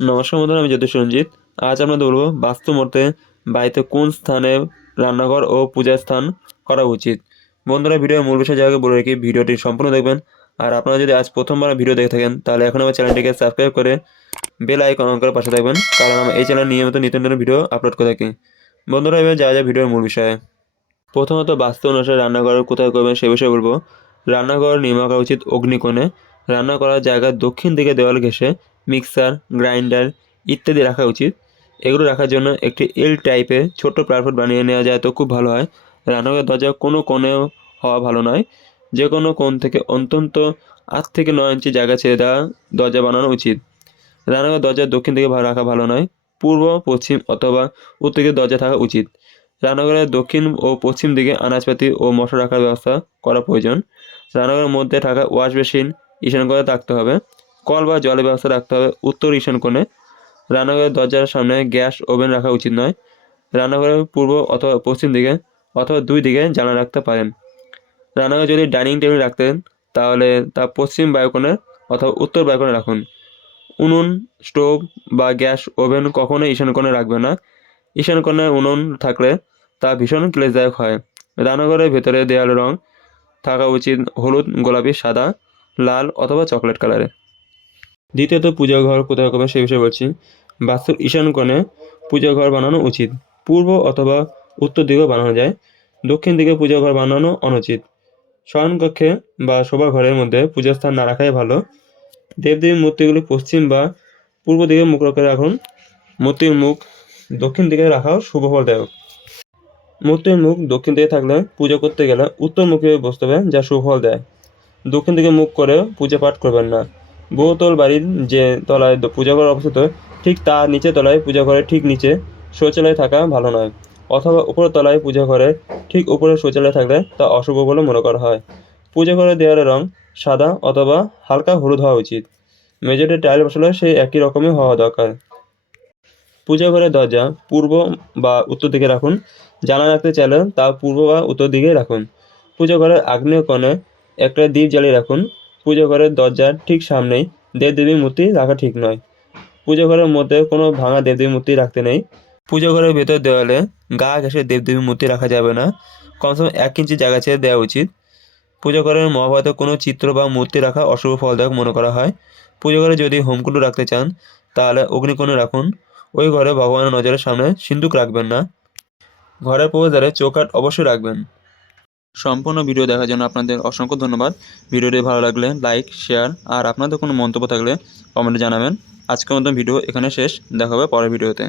নমস্কার বন্ধুরা, আমি জ্যোতিষ রঞ্জিত। আজ আমরা বলবো বাস্তু মতে বাড়িতে কোন স্থানে রান্নাঘর ও পূজার স্থান করা উচিত। বন্ধুরা, ভিডিওর মূল বিষয় জায়গায় বলে রেখে ভিডিওটি সম্পূর্ণ দেখবেন। আর আপনারা যদি আজ প্রথমবার ভিডিও দেখে থাকেন তাহলে এখন আমার চ্যানেলটিকে সাবস্ক্রাইব করে বেল আইকন অন করে পাশে থাকবেন, কারণ আমরা এই চ্যানেলে নিয়মিত নিত্য নতুন ভিডিও আপলোড করে থাকি। বন্ধুরা, এবার যা ভিডিওর মূল বিষয়ে প্রথমত বাস্তু অনুসারে রান্নাঘর কোথায় করবেন সে বিষয়ে বলবো। রান্নাঘর নির্মাণ করা উচিত অগ্নিকোণে। রান্না করার জায়গা দক্ষিণ দিকে দেওয়াল ঘেঁষে মিক্সার, গ্রাইন্ডার ইত্যাদি রাখা উচিত। এগুলো রাখার জন্য একটি এল টাইপের ছোট্ট প্ল্যাটফর্ম বানিয়ে নেওয়া যায় তো খুব ভালো হয়। রান্নাঘরের দরজা কোনো কোণেও হওয়া ভালো নয়। যে কোনো কোণ থেকে অন্তত 8 থেকে 9 ইঞ্চি জায়গা ছেড়ে দেওয়া দরজা বানানো উচিত। রান্নাঘরের দরজা দক্ষিণ দিকে রাখা ভালো নয়। পূর্ব, পশ্চিম অথবা উত্তর দিকে দরজা থাকা উচিত। রান্নাঘরের দক্ষিণ ও পশ্চিম দিকে আনাজপাতি ও মশলা রাখার ব্যবস্থা করা প্রয়োজন। রান্নাঘরের মধ্যে থাকা ওয়াশ বেসিন ঈশান কোণে থাকতে হবে। কল বা জলের ব্যবস্থা রাখতে হবে উত্তর ঈশান কোণে। রান্নাঘরের দরজার সামনে গ্যাস ওভেন রাখা উচিত নয়। রান্নাঘরের পূর্ব অথবা পশ্চিম দিকে অথবা দুই দিকে জানালা রাখতে পারেন। রান্নাঘরে যদি ডাইনিং টেবিল রাখতেন তাহলে তা পশ্চিম বায়ুকোণে অথবা উত্তর বায়ুকোণে রাখুন। উনুন, স্টোভ বা গ্যাস ওভেন কখনোই ঈশান কোণে রাখবেন না। ঈশান কোণে উনুন থাকলে তা ভীষণ ক্লেশদায়ক হয়। রান্নাঘরের ভেতরে দেওয়ালের রং থাকা উচিত হলুদ, গোলাপি, সাদা, লাল অথবা চকলেট কালারের। দ্বিতীয়ত পূজা ঘর কোথায় করবেন সে বিষয়ে বলছি। বাস্তুর ঈশান কোণে পূজা ঘর বানানো উচিত। পূর্ব অথবা উত্তর দিকেও বানানো যায়। দক্ষিণ দিকে পূজা ঘর বানানো অনুচিত। শয়নকক্ষে বা শোবার ঘরের মধ্যে পূজার স্থান না রাখাই ভালো। দেবদেবীর মূর্তিগুলি পশ্চিম বা পূর্ব দিকে মুখ করে রাখুন। মূর্তির মুখ দক্ষিণ দিকে রাখাও শুভ ফলদায়ক। মূর্তির মুখ দক্ষিণ দিকে থাকলে পুজো করতে গেলে উত্তরমুখী হয়ে বসতে হবে, যা সুফল দেয়। দক্ষিণ দিকে মুখ করে পূজা পাঠ করবেন না। বহুতল বাড়ির যে তলায় পূজা ঘর অবস্থিত ঠিক তার নিচে তলায় পূজা ঘরের ঠিক নিচে শৌচালয় থাকা ভালো নয়, অথবা উপরের তলায় পূজা ঘরের ঠিক উপরে শৌচালয় থাকলে তা অশুভ বলে মনে করা হয়। পূজা ঘরের দেওয়ালের রং সাদা অথবা হালকা হলুদ হওয়া উচিত। মেঝেতে টাইল বসালে সেই একই রকমই হওয়া দরকার। পূজা ঘরের দরজা পূর্ব বা উত্তর দিকে রাখুন। জানালা রাখতে চাইলে তা পূর্ব বা উত্তর দিকে রাখুন। পূজা ঘরের আগ্নেয় কোণে একটা দ্বীপ জ্বালিয়ে রাখুন। পূজা ঘরের দরজার ঠিক সামনেই দেবদেবীর মূর্তি রাখা ঠিক নয়। পূজা ঘরের মধ্যে কোনো ভাঙা দেবদেবীর মূর্তি রাখতে নেই। পূজা ঘরের ভেতর দেওয়ালে গা ঘেঁষে দেবদেবীর মূর্তি রাখা যাবে না। কমসে কম 1 ইঞ্চি জায়গা ছেড়ে দেওয়া উচিত। পূজা ঘরের মহাভারতে কোনো চিত্র বা মূর্তি রাখা অশুভ ফলদায়ক মনে করা হয়। পূজা ঘরে যদি হোমকুণ্ড রাখতে চান তাহলে অগ্নিকোণে রাখুন। ওই ঘরে ভগবানের নজরের সামনে সিন্দুক রাখবেন না। ঘরের প্রবেশদ্বারে চৌকাঠ অবশ্যই রাখবেন। সম্পূর্ণ ভিডিও দেখার জন্য আপনাদের অসংখ্য ধন্যবাদ। ভিডিওটি ভালো লাগলে লাইক, শেয়ার আর আপনাদের কোনো মন্তব্য থাকলে কমেন্টে জানাবেন। আজকের মতো ভিডিও এখানে শেষ। দেখা হবে পরের ভিডিওতে।